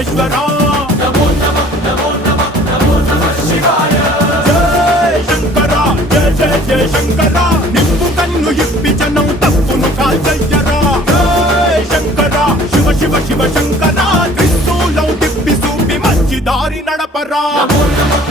పరమేశ్వర నమో నమః నమో నమః నమో నమః శివాయ జై శంకర జయ జయ జయ శంకర నిప్పు కన్ను ఇప్పి జనం తప్పును కాల్చయ్యరా జై శంకర శివ శివ శివ శంకర త్రిశూలం తిప్పి చూపి మంచి దారి నడపరా నమో నమః